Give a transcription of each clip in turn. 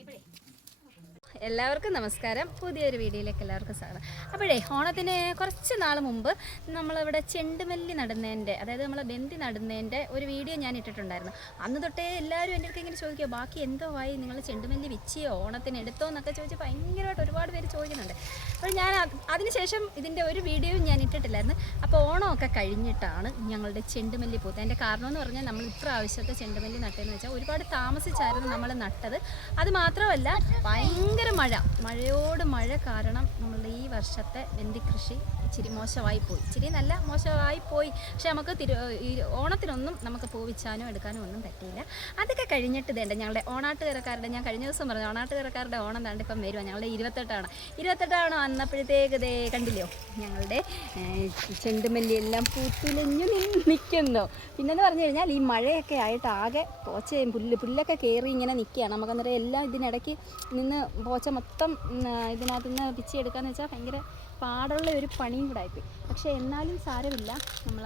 ഇവിടെ എല്ലാവർക്കും നമസ്കാരം. പുതിയൊരു വീഡിയോയിലേക്ക് എല്ലാവർക്കും സ്വാഗതം. അപ്പോഴേ ഓണത്തിന് കുറച്ച് നാൾ മുമ്പ് നമ്മളിവിടെ ചെണ്ടുമല്ലി നടുന്നതിന്റെ അതായത് നമ്മളെ ബന്തി നടുന്നതിന്റെ ഒരു വീഡിയോ ഞാൻ ഇട്ടിട്ടുണ്ടായിരുന്നു. അന്ന് തൊട്ടേ എല്ലാവരും എന്റെ അടുത്ത് ഇങ്ങനെ ചോദിക്കുക ബാക്കി എന്തോ ആയി? നിങ്ങൾ ചെണ്ടുമല്ലി വെച്ചിയോ ഓണത്തിന് എടുത്തോ? എന്നൊക്കെ ചോദിച്ച് ഭയങ്കരമായിട്ട് ഒരുപാട് പേര് ചോദിക്കുന്നുണ്ട്. അപ്പോൾ ഞാൻ അത് അതിനുശേഷം ഇതിന്റെ ഒരു വീഡിയോയും ഞാൻ ഇട്ടിട്ടില്ലായിരുന്നു. അപ്പോൾ ഓണമൊക്കെ കഴിഞ്ഞിട്ടാണ് ഞങ്ങളുടെ ചെണ്ടുമല്ലി പൂത്ത്. അതിന്റെ കാരണം എന്ന് പറഞ്ഞാൽ നമ്മൾ ഇത്ര ആവശ്യത്തെ ചെണ്ടുമല്ലി നട്ടതെന്ന് വെച്ചാൽ ഒരുപാട് താമസിച്ചായിരുന്നു നമ്മൾ നട്ടത്. അത് മാത്രമല്ല ഭയങ്കര മഴ. മഴയോട് മഴ കാരണം നമ്മളുടെ ഈ വർഷത്തെ വെന്തി കൃഷി ഇച്ചിരി മോശമായി പോയി ഇച്ചിരി നല്ല മോശമായി പോയി പക്ഷെ നമുക്ക് തിരു ഓണത്തിനൊന്നും നമുക്ക് പൂവിച്ചാനോ എടുക്കാനോ ഒന്നും പറ്റിയില്ല. അതൊക്കെ കഴിഞ്ഞിട്ട് ഇതേണ്ട. ഞങ്ങളുടെ ഓണാട്ടുകരക്കാരുടെ ഞാൻ കഴിഞ്ഞ ദിവസം പറഞ്ഞു ഓണാട്ടുകരക്കാരുടെ ഓണം താണ്ട് ഇപ്പം വരുവാ. ഞങ്ങളുടെ ഇരുപത്തെട്ടാണ്. ഇരുപത്തെട്ടാണ് വന്നപ്പോഴത്തേക്ക് ദേ കണ്ടില്ലയോ ഞങ്ങളുടെ ചെണ്ടുമല്ലി എല്ലാം പൂത്തുലഞ്ഞു നിൽക്കുന്നു പിന്നെന്ന് പറഞ്ഞു കഴിഞ്ഞാൽ ഈ മഴയൊക്കെ ആയിട്ട് ആകെ പോച്ചയും പുല്ല് പുല്ലൊക്കെ കയറി ഇങ്ങനെ നിൽക്കുകയാണ് നമുക്കന്നേരം എല്ലാം ഇതിനിടയ്ക്ക് നിന്ന് പോച്ച മൊത്തം ഇതിനകത്തുനിന്ന് പിച്ചി എടുക്കാന്ന് വെച്ചാൽ ഭയങ്കര പാടുള്ള ഒരു പണിയും കൂടെ ആയിപ്പോയി. പക്ഷേ എന്നാലും സാരമില്ല. നമ്മൾ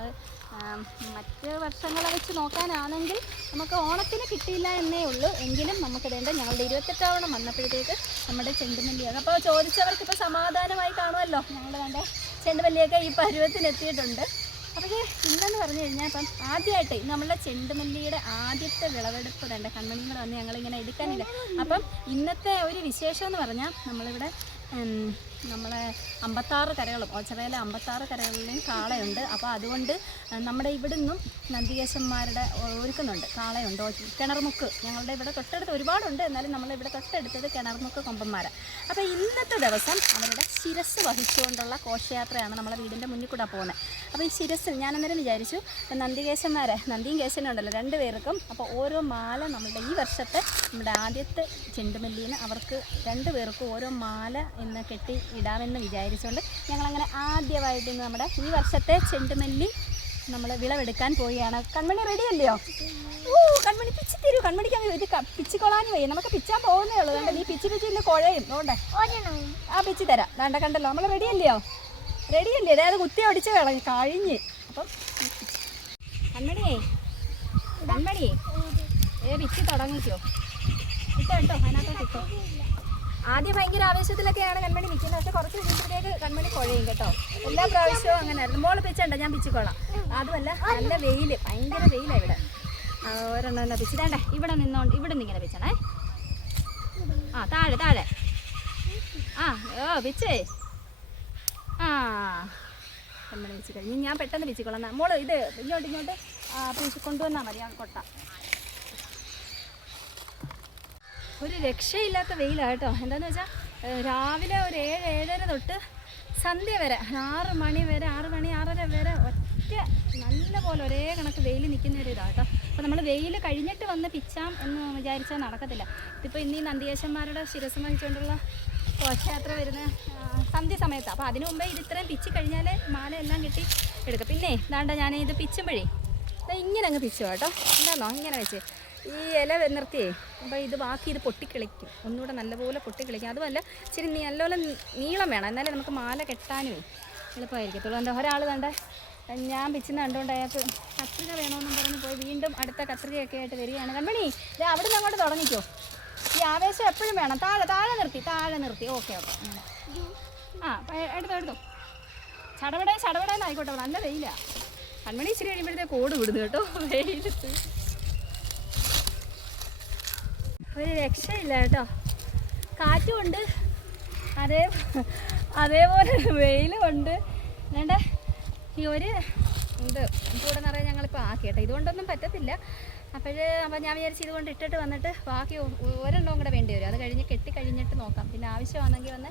മറ്റ് വർഷങ്ങളെ വെച്ച് നോക്കാനാണെങ്കിൽ നമുക്ക് ഓണത്തിന് കിട്ടിയില്ല എന്നേ ഉള്ളൂ. എങ്കിലും നമുക്ക് വേണ്ട ഞങ്ങളുടെ ഇരുപത്തെട്ടാവണം വന്നപ്പോഴത്തേക്ക് നമ്മുടെ ചെണ്ടുമല്ലിയാണ് അപ്പോൾ ചോദിച്ചവർക്ക് ഇപ്പോൾ സമാധാനമായി കാണുമല്ലോ? ഞങ്ങൾ വേണ്ട ചെണ്ടുമല്ലിയൊക്കെ ഈ പരുവത്തിന് എത്തിയിട്ടുണ്ട്. അപ്പോൾ ഇന്നെന്ന് പറഞ്ഞു കഴിഞ്ഞാൽ ഇപ്പം ആദ്യമായിട്ട് നമ്മളുടെ ചെണ്ടുമല്ലിയുടെ ആദ്യത്തെ വിളവെടുപ്പ് വേണ്ട കൺമണിയും കൂടെ വന്ന് ഞങ്ങളിങ്ങനെ എടുക്കാനില്ല. അപ്പം ഇന്നത്തെ ഒരു വിശേഷം എന്ന് പറഞ്ഞാൽ നമ്മളിവിടെ നമ്മളെ അമ്പത്താറ് കരകളും ഓച്ചറയിലെ അമ്പത്താറ് കരകളിലെയും കാളയുണ്ട്. അപ്പോൾ അതുകൊണ്ട് നമ്മുടെ ഇവിടെ നിന്നും നന്ദികേശന്മാരുടെ ഒരുക്കുന്നുണ്ട്. കാളയുണ്ട്. കിണർമുക്ക് ഞങ്ങളുടെ ഇവിടെ തൊട്ടടുത്ത് ഒരുപാടുണ്ട്. എന്നാലും നമ്മളിവിടെ തൊട്ടടുത്തത് കിണർമുക്ക് കൊമ്പന്മാരാണ് അപ്പോൾ ഇന്നത്തെ ദിവസം അവരുടെ ശിരസ് വഹിച്ചുകൊണ്ടുള്ള ഘോഷയാത്രയാണ് നമ്മളെ വീടിന്റെ മുന്നിൽ കൂടെ പോകുന്നത്. അപ്പോൾ ഈ ശിരസിൽ ഞാൻ അന്നേരം വിചാരിച്ചു നന്ദികേശന്മാരെ നന്ദിയും കേശനും ഉണ്ടല്ലോ രണ്ട് പേർക്കും അപ്പോൾ ഓരോ മാല നമ്മളുടെ ഈ വർഷത്തെ നമ്മുടെ ആദ്യത്തെ ചെണ്ടുമല്ലിന് അവർക്ക് രണ്ട് പേർക്കും ഓരോ മാല എന്ന് കെട്ടി ഇടാമെന്ന് വിചാരിച്ചുകൊണ്ട് ഞങ്ങളങ്ങനെ ആദ്യമായിട്ട് ഇന്ന് നമ്മുടെ ഈ വർഷത്തെ ചെണ്ടുമല്ലി നമ്മൾ വിളവെടുക്കാൻ പോവുകയാണ്. കൺമണി റെഡി അല്ലയോ? ഓ കൺമണി പിച്ചി തരൂ. കൺമണിക്ക് അങ്ങ് ഒരു പിച്ചിക്കൊളാനും വയ്യ. നമുക്ക് പിച്ചാൻ പോകുന്നേ ഉള്ളൂ. വേണ്ട നീ പിച്ചി പിച്ചിന്റെ കുഴയും. അതുകൊണ്ടേ. ആ പിച്ചി തരാം. വേണ്ട കണ്ടല്ലോ. നമ്മൾ റെഡി അല്ലയോ? റെഡി അല്ലേ? അതായത് കുത്തി ഒടിച്ച് കളഞ്ഞ് കഴിഞ്ഞ്. അപ്പം കൺമണിയേ കൺമണിയേ. ഏ പിച്ചി തുടങ്ങിക്കോ. ഇട്ടോ കേട്ടോ അതിനകത്തോട്ട് ഇട്ടോ. ആദ്യം ഭയങ്കര ആവേശത്തിലൊക്കെയാണ് കൺമണി നിൽക്കുന്നത്. പക്ഷെ കുറച്ച് കഴിയുമ്പോഴത്തേക്ക് കൺമണി കുഴയും കേട്ടോ. എല്ലാ പ്രാവശ്യവും അങ്ങനെ ആയിരുന്നു മോൾ പിച്ചണ്ട ഞാൻ പിച്ചിക്കോളാം. അതുമല്ല നല്ല വെയിൽ ഭയങ്കര വെയിലാണ് ഇവിടെ. ഒരെണ്ണം എന്നാ പിച്ചി. വേണ്ട ഇവിടെ നിന്നോണ്ട് ഇവിടെ നിന്ന് ഇങ്ങനെ പിച്ചണേ. ആ താഴെ താഴെ. ആ ഓ പിച്ചേ. ആ കൺമണി പിച്ചി കഴിഞ്ഞ് ഞാൻ പെട്ടെന്ന് പിച്ചിക്കോളാം. മോൾ ഇത് ഇങ്ങോട്ട് ഇങ്ങോട്ട് പിച്ചി കൊണ്ടുവന്നാൽ മതി ആ കൊട്ട. ഒരു രക്ഷയില്ലാത്ത വെയിലാണ് കേട്ടോ എന്താണെന്ന് വെച്ചാൽ രാവിലെ ഒരു ഏഴ് ഏഴര തൊട്ട് സന്ധ്യ വരെ ആറ് മണി വരെ ആറ് മണി ആറര വരെ ഒറ്റ നല്ല പോലെ ഒരേ കണക്ക് വെയിൽ നിൽക്കുന്ന ഒരു ഇതാണ് കേട്ടോ അപ്പോൾ നമ്മൾ വെയിൽ കഴിഞ്ഞിട്ട് വന്ന് പിച്ചാം എന്ന് വിചാരിച്ചാൽ നടക്കത്തില്ല. ഇതിപ്പോൾ ഇന്ന് നന്ദിയേശന്മാരുടെ ശിരസ് വഹിച്ചുകൊണ്ടുള്ള ഘോഷയാത്ര വരുന്ന സന്ധ്യ സമയത്താണ് അപ്പോൾ അതിനു മുമ്പേ ഇത് ഇത്രയും പിച്ച് കഴിഞ്ഞാൽ മാലയെല്ലാം കിട്ടി എടുക്കാം. പിന്നെ ഇതാണ്ട ഞാൻ ഇത് പിച്ചുമ്പോഴേ ഇങ്ങനെ അങ്ങ് പിച്ചു കേട്ടോ എന്താണോ ഇങ്ങനെ വെച്ച്. ഈ ഇല നിർത്തിയേ അപ്പോൾ ഇത് ബാക്കി ഇത് പൊട്ടിക്കിളിക്കും. ഒന്നുകൂടെ നല്ലപോലെ പൊട്ടിക്കിളിക്കും. അതുമല്ല ഇച്ചിരി നല്ലപോലെ നീളം വേണം. എന്നാലേ നമുക്ക് മാല കെട്ടാനും എളുപ്പമായിരിക്കത്തുള്ളൂ എന്താ ഒരാൾ കണ്ട ഞാൻ പിച്ചിന്ന് കണ്ടുകൊണ്ട് അയാൾക്ക് കത്രിക വേണമെന്നും പറഞ്ഞ് പോയി വീണ്ടും അടുത്ത കത്രികയൊക്കെ ആയിട്ട് വരികയാണ്. കൺമണി ഇത് അവിടെ നിന്ന് അങ്ങോട്ട് തുടങ്ങിക്കോ. ഈ ആവേശം എപ്പോഴും വേണം. താഴെ താഴെ നിർത്തി താഴെ നിർത്തി. Okay okay. ആ. എടുത്തോ എടുത്തോ. ചടപടേ ചടപടേന്നായിക്കോട്ടെ നല്ല വെയിലാണ് കൺമണി ഇച്ചിരി കഴിയുമ്പോഴത്തേക്ക് ഓട് വിടുന്നു കേട്ടോ. വെയിലത്ത്. ഒരു രക്ഷയില്ല കേട്ടോ. കാറ്റുമുണ്ട്. അതേ അതേപോലെ വെയിലുമുണ്ട്. വേണ്ട? ഈ ഒരു ഇത് കൂടെ നിറയെ ഞങ്ങളിപ്പോൾ ആക്കി കേട്ടോ ഇതുകൊണ്ടൊന്നും പറ്റത്തില്ല. അപ്പോഴേ അപ്പം ഞാൻ വിചാരിച്ച് ഇതുകൊണ്ട് ഇട്ടിട്ട് വന്നിട്ട് ബാക്കി ഒരെണ്ണവും കൂടെ വേണ്ടി വരും. അത് കഴിഞ്ഞ് കെട്ടി കഴിഞ്ഞിട്ട് നോക്കാം. പിന്നെ ആവശ്യമാണെങ്കിൽ വന്ന്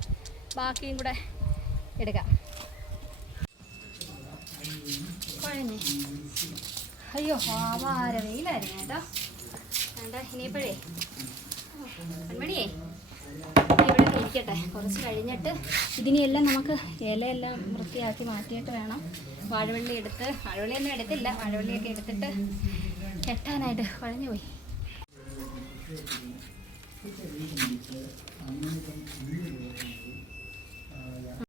ബാക്കിയും കൂടെ എടുക്കാം. അയ്യോ ആവാര വെയിലായിരുന്നു കേട്ടോ. വേണ്ട? ഇനിയിപ്പോഴേ കൺമണിയേ ഇവിടെ ഇരിക്കട്ടെ. കുറച്ച് കഴിഞ്ഞിട്ട് ഇതിനെയെല്ലാം നമുക്ക് ഇലയെല്ലാം വൃത്തിയാക്കി മാറ്റിയിട്ട് വേണം. വാഴവള്ളി എടുത്ത് വാഴവള്ളിയൊന്നും എടുത്തില്ല. വാഴവള്ളിയൊക്കെ എടുത്തിട്ട് കെട്ടാനായിട്ട് കുഴഞ്ഞു പോയി.